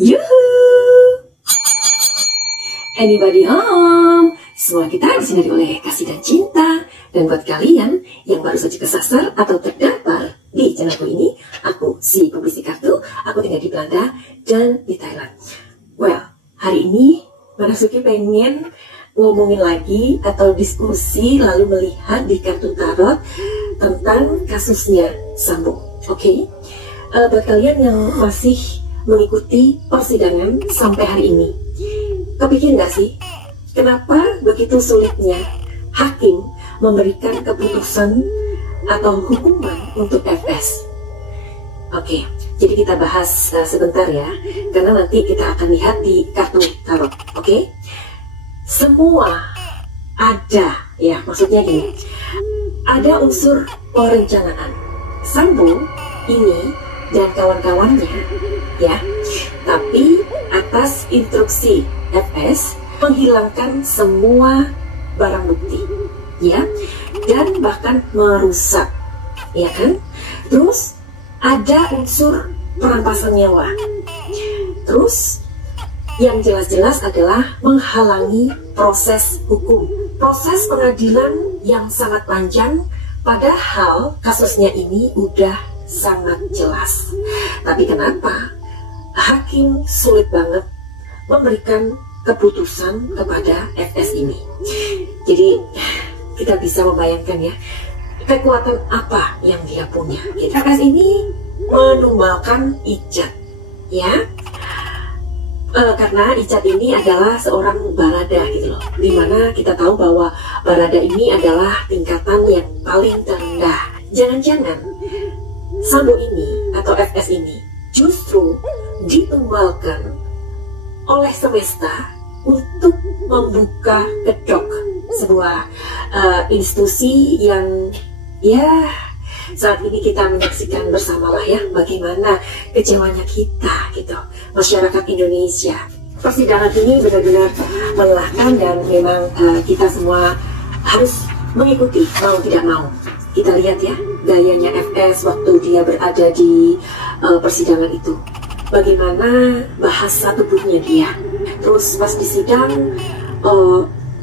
Yuhu! Anybody home? Semua kita disinari oleh kasih dan cinta. Dan buat kalian yang baru saja kesasar atau terdampar di channelku ini, aku si pembisik kartu, aku tinggal di Belanda dan di Thailand. Well, hari ini Manasuki pengen ngomongin lagi atau diskusi lalu melihat di kartu tarot tentang kasusnya Sambo. Oke? Buat kalian yang masih mengikuti persidangan sampai hari ini, kepikir nggak sih kenapa begitu sulitnya hakim memberikan keputusan atau hukuman untuk FS? Oke, jadi kita bahas sebentar ya, karena nanti kita akan lihat di kartu tarot. Oke, semua ada ya, maksudnya gini, ada unsur perencanaan Sambo ini dan kawan-kawannya ya, tapi atas instruksi FS menghilangkan semua barang bukti ya, dan bahkan merusak, ya kan? Terus ada unsur perampasan nyawa. Terus yang jelas-jelas adalah menghalangi proses hukum, proses pengadilan yang sangat panjang, padahal kasusnya ini udah sangat jelas. Tapi kenapa hakim sulit banget memberikan keputusan kepada FS ini? Jadi kita bisa membayangkan ya, kekuatan apa yang dia punya. FS ini menumbalkan Icat ya, karena Icat ini adalah seorang barada gitu loh, dimana kita tahu bahwa barada ini adalah tingkatan yang paling terendah. Jangan-jangan Sambo ini atau FS ini justru ditumbalkan oleh semesta untuk membuka kedok sebuah institusi yang ya saat ini kita menyaksikan bersama lah ya, bagaimana kecewanya kita gitu, masyarakat Indonesia. Persidangan ini benar-benar melelahkan dan memang kita semua harus mengikuti mau tidak mau. Kita lihat ya gayanya FS waktu dia berada di persidangan itu, bagaimana bahasa tubuhnya dia. Terus pas di sidang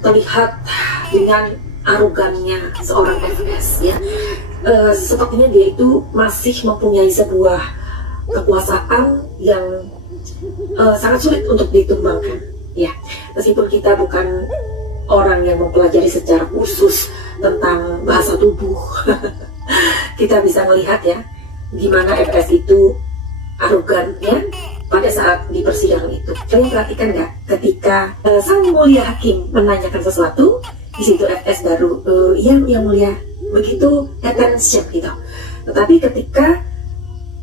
terlihat dengan arogannya seorang FS ya, sepertinya dia itu masih mempunyai sebuah kekuasaan yang sangat sulit untuk ditumbangkan ya. Meskipun kita bukan orang yang mempelajari secara khusus tentang bahasa tubuh kita bisa melihat ya gimana FS itu arogan ya pada saat di persidangan itu. Kalian perhatikan nggak ketika sang mulia hakim menanyakan sesuatu, di situ FS baru yang mulia begitu attention gitu. Tetapi ketika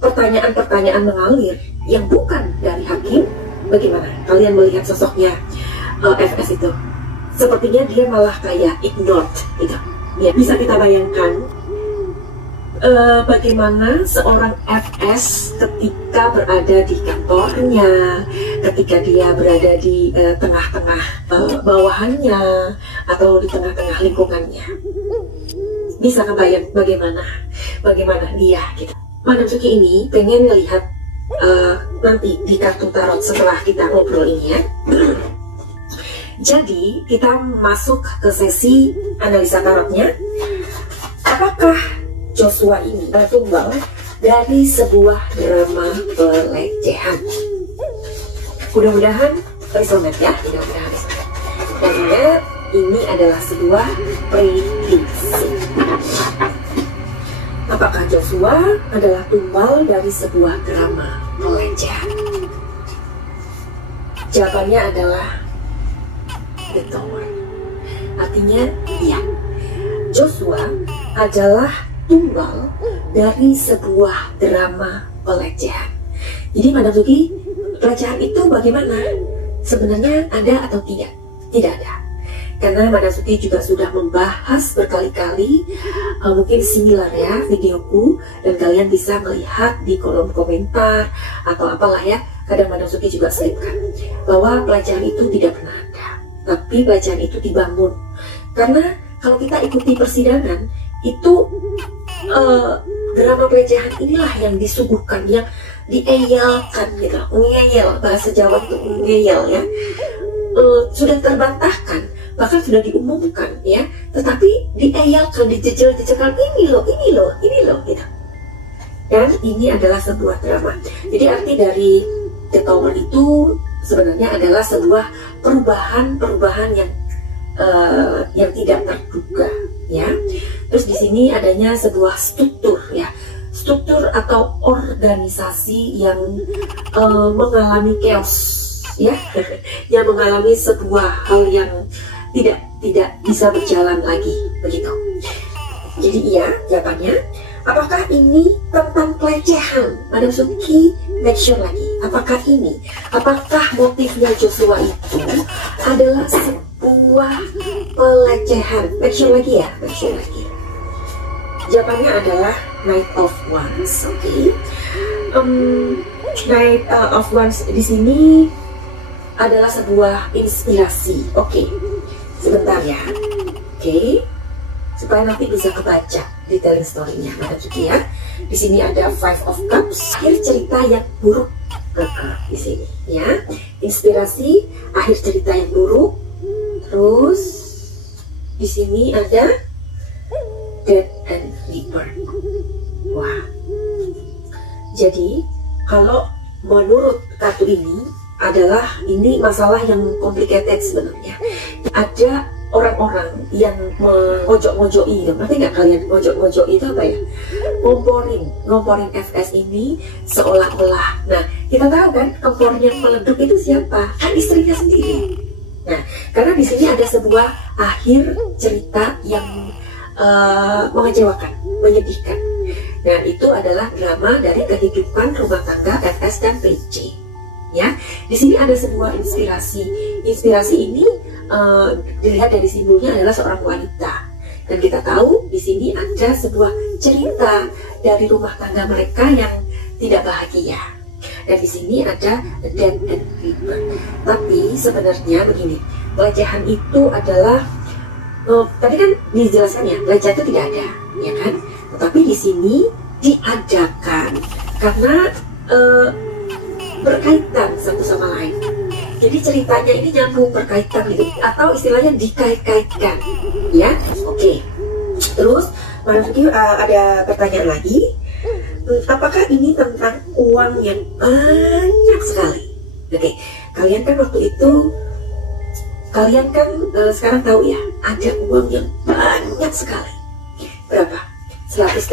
pertanyaan-pertanyaan mengalir yang bukan dari hakim, bagaimana kalian melihat sosoknya FS itu? Sepertinya dia malah kayak ignored gitu. Ya, bisa kita bayangkan bagaimana seorang FS ketika berada di kantornya, ketika dia berada di tengah-tengah bawahannya atau di tengah-tengah lingkungannya. Bisa kebayang bagaimana dia gitu. Madam Suki ini pengen ngelihat nanti di kartu tarot setelah kita ngobrol ini ya. Jadi kita masuk ke sesi analisa tarotnya. Apakah Joshua ini tumbal dari sebuah drama pelecehan? Mudah-mudahan resonate ya, mudah-mudahan resonate. Dan ingat, ini adalah sebuah prediksi. Apakah Joshua adalah tumbal dari sebuah drama pelecehan? Jawabannya adalah betul. Artinya iya, Joshua adalah tumbal dari sebuah drama pelecehan. Jadi Madam Suki, pelecehan itu bagaimana? Sebenarnya ada atau tidak? Tidak ada. Karena Madam Suki juga sudah membahas berkali-kali, mungkin similar ya videoku, dan kalian bisa melihat di kolom komentar atau apalah ya. Kadang Madam Suki juga selipkan bahwa pelecehan itu tidak pernah ada, tapi pelecehan itu dibangun. Karena kalau kita ikuti persidangan itu drama pelecehan inilah yang disuguhkan, yang dieyelkan gitu, ngeyel, bahasa Jawa itu ngeyel ya, sudah terbantahkan, bahkan sudah diumumkan ya, tetapi dieyelkan, dijejel-jejelkan, ini loh gitu. Dan ini adalah sebuah drama. Jadi arti dari The Tower itu sebenarnya adalah sebuah perubahan yang tidak terduga ya. Terus di sini adanya sebuah struktur ya, struktur atau organisasi yang mengalami chaos ya, yang mengalami sebuah hal yang tidak bisa berjalan lagi begitu. Jadi iya jawabannya. Apakah ini tentang pelecehan? Madam Suki make sure lagi. Apakah motifnya Joshua itu adalah sebuah pelecehan? Make sure lagi ya, make sure lagi. Jawabannya adalah Knight of Wands. Oke. Knight of Wands di sini adalah sebuah inspirasi. Oke. Sebentar ya. Oke. Supaya nanti bisa kebaca detailing story-nya, Madam Suki ya. Di sini ada Five of Cups, akhir cerita yang buruk di sini ya. Inspirasi akhir cerita yang buruk. Terus di sini ada Death and Rebirth. Wah. Jadi kalau menurut kartu ini ini masalah yang complicated sebenarnya. Ada orang-orang yang mengojok-ngojoki, ngerti nggak kalian? Ngojok-ngojok itu apa ya? Ngomporin FS ini seolah-olah. Nah, kita tahu kan kompor yang meleduk itu siapa? Kan istrinya sendiri. Nah, karena di sini ada sebuah akhir cerita yang mengecewakan, menyedihkan. Nah, itu adalah drama dari kehidupan rumah tangga FS dan PC. Ya, di sini ada sebuah inspirasi. Inspirasi ini dilihat dari simbolnya adalah seorang wanita, dan kita tahu di sini ada sebuah cerita dari rumah tangga mereka yang tidak bahagia. Dan di sini ada Death and Rebirth. Tapi sebenarnya begini, pelecehan itu adalah tadi kan dijelaskan ya, pelecehan itu tidak ada, ya kan? Tetapi di sini diadakan karena berkaitan satu sama lain. Jadi ceritanya ini nyambung, berkaitan gitu, atau istilahnya dikait-kaitkan ya. Oke. Terus Madam Suki ada pertanyaan lagi. Apakah ini tentang uang yang banyak sekali? Oke. Kalian kan waktu itu sekarang tahu ya, ada uang yang banyak sekali. Berapa? 100 T?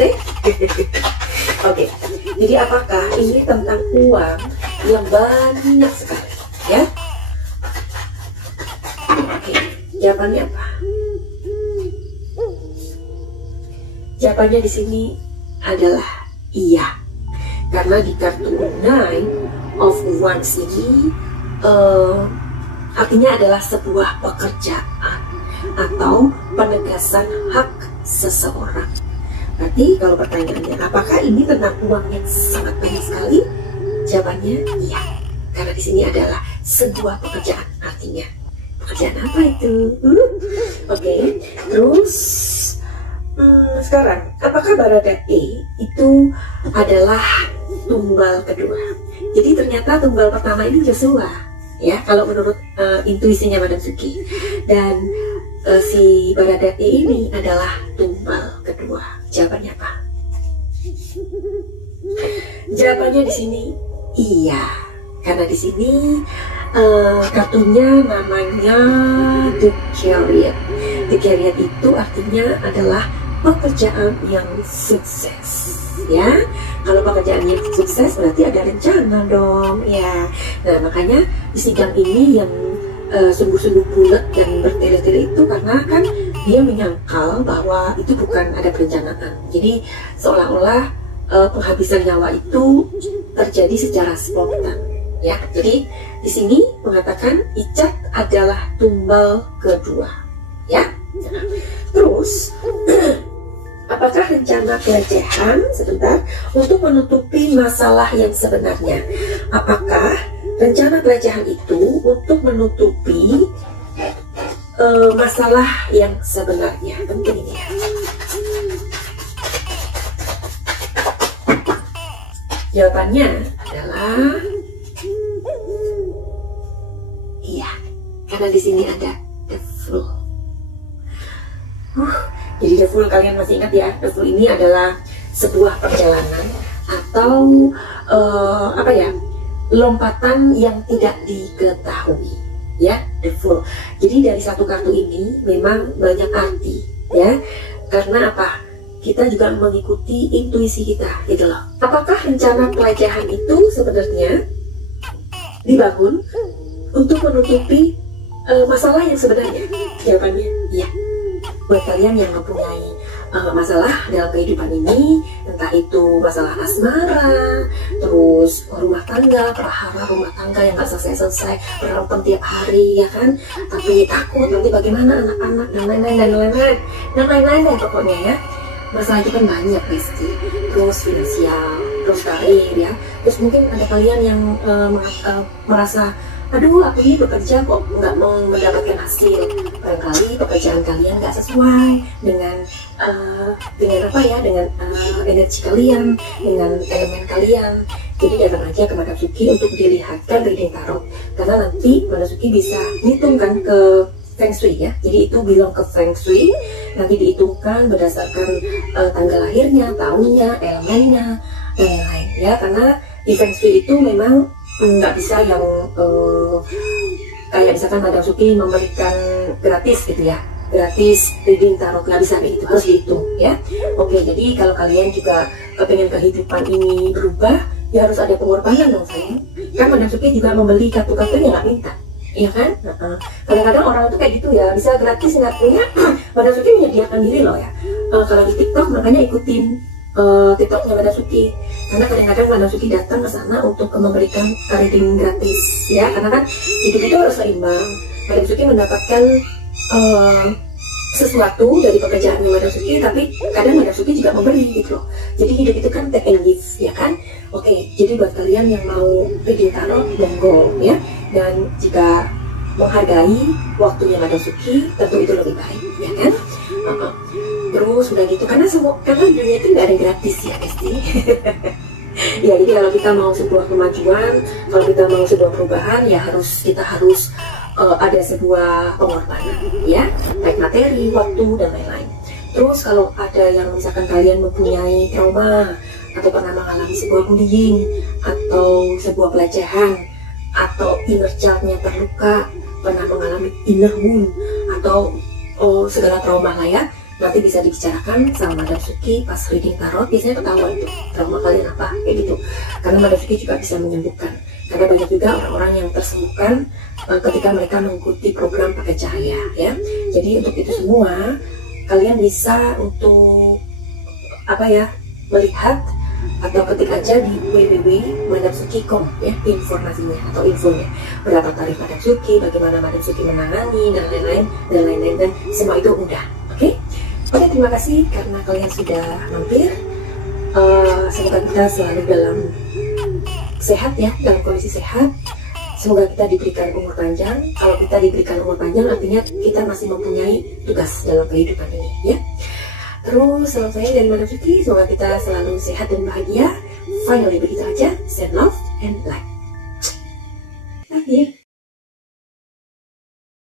Oke. Jadi apakah ini tentang uang yang banyak sekali? Ya. Oke, jawabannya apa? Jawabannya di sini adalah iya. Karena di kartu Nine of Wands ini artinya adalah sebuah pekerjaan atau penegasan hak seseorang. Berarti kalau pertanyaannya apakah ini tentang uang yang sangat banyak sekali? Jawabannya iya. Karena di sini adalah sebuah pekerjaan, artinya pekerjaan apa itu? Oke. Terus sekarang apakah Baradae itu adalah tumbal kedua? Jadi ternyata tumbal pertama ini Joshua ya, kalau menurut intuisinya Madam Suki. Dan si Baradae ini adalah tumbal kedua. Jawabannya apa? Jawabannya di sini iya. Karena di sini kartunya namanya The Chariot. The Chariot itu artinya adalah pekerjaan yang sukses, ya. Kalau pekerjaan yang sukses berarti ada rencana dong, ya. Nah makanya di sidang ini yang sungguh-sungguh bulat dan bertele-tele itu karena kan dia menyangkal bahwa itu bukan ada perencanaan. Jadi seolah-olah penghabisan nyawa itu terjadi secara spontan. Ya, jadi di sini mengatakan Icat adalah tumbal kedua, ya. Terus, apakah rencana pelecehan sebentar untuk menutupi masalah yang sebenarnya? Apakah rencana pelecehan itu untuk menutupi masalah yang sebenarnya? Mungkin ini ya. Jawabannya Karena di sini ada The Fool. Jadi The Fool, kalian masih ingat ya, The Fool ini adalah sebuah perjalanan atau lompatan yang tidak diketahui, ya, The Fool. Jadi dari satu kartu ini memang banyak arti, ya. Karena apa? Kita juga mengikuti intuisi kita, gitu loh. Apakah rencana pelecehan itu sebenarnya dibangun untuk menutupi masalah yang sebenarnya? Jawabannya iya. Buat kalian yang mempunyai masalah dalam kehidupan ini, entah itu masalah asmara, terus rumah tangga, perhara rumah tangga yang gak selesai-selesai, berantem tiap hari, ya kan, tapi takut nanti bagaimana anak-anak, dan lain-lain deh pokoknya, ya. Masalah itu kan banyak pasti, terus finansial, terus karir, ya. Terus mungkin ada kalian yang merasa, aduh, aku ini bekerja kok nggak mendapatkan hasil. Barangkali pekerjaan kalian nggak sesuai dengan energi kalian, dengan elemen kalian. Jadi datang aja ke Madam Suki untuk dilihatkan reading tarot. Karena nanti Madam Suki bisa ngitungkan ke Feng Shui, ya. Jadi itu bilang ke Feng Shui, nanti dihitungkan berdasarkan tanggal lahirnya, tahunnya, elemennya, dan lain-lain, ya. Karena di Feng Shui itu memang nggak bisa yang kayak misalkan Madam Suki memberikan gratis gitu ya, gratis reading tarot, nggak bisa kayak gitu, harus dihitung, ya. Oke, jadi kalau kalian juga kepengen kehidupan ini berubah, ya harus ada pengorbanan dong, sayang. Kan Madam Suki juga membeli kartu-kartu yang nggak minta, iya kan? Kadang-kadang orang itu kayak gitu ya, bisa gratis nggak punya. Madam Suki menyediakan diri loh, ya. Kalau di TikTok makanya ikutin TikToknya Madam Suki, karena kadang-kadang Madam Suki datang ke sana untuk memberikan reading gratis, ya. Karena kan hidup itu harus seimbang. Madam Suki mendapatkan sesuatu dari pekerjaannya Madam Suki, tapi kadang Madam Suki juga memberi gitu loh. Jadi hidup itu kan take and give, ya kan? Oke, jadi buat kalian yang mau reading tarot, monggo, ya. Dan jika menghargai waktunya Madam Suki, tentu itu lebih baik, ya kan? Terus udah gitu, karena dunia itu nggak ada yang gratis, ya pasti. Ya, jadi kalau kita mau sebuah kemajuan, kalau kita mau sebuah perubahan, ya kita harus ada sebuah pengorbanan, ya, baik materi, waktu, dan lain-lain. Terus kalau ada yang misalkan kalian mempunyai trauma, atau pernah mengalami sebuah bullying, atau sebuah pelecehan, atau inner child-nya terluka, pernah mengalami inner wound, atau segala trauma lah, ya, nanti bisa dibicarakan sama Madam Suki pas reading tarot. Biasanya ketahuan tuh trauma kalian apa, kayak gitu. Karena Madam Suki juga bisa menyembuhkan. Karena banyak juga orang-orang yang tersembuhkan ketika mereka mengikuti program pakai cahaya, ya. Jadi untuk itu semua kalian bisa untuk melihat atau ketik aja di www.madamsuki.com, ya, informasinya atau infonya, berapa tarif Madam Suki, bagaimana Madam Suki menangani, dan lain-lain, dan semua itu mudah. Oke, terima kasih karena kalian sudah mampir. Semoga kita selalu dalam sehat, ya, dalam kondisi sehat. Semoga kita diberikan umur panjang. Kalau kita diberikan umur panjang, artinya kita masih mempunyai tugas dalam kehidupan ini, ya. Terus salam saya dari Madam Suki. Semoga kita selalu sehat dan bahagia. Finally, begitu aja. Send love and light.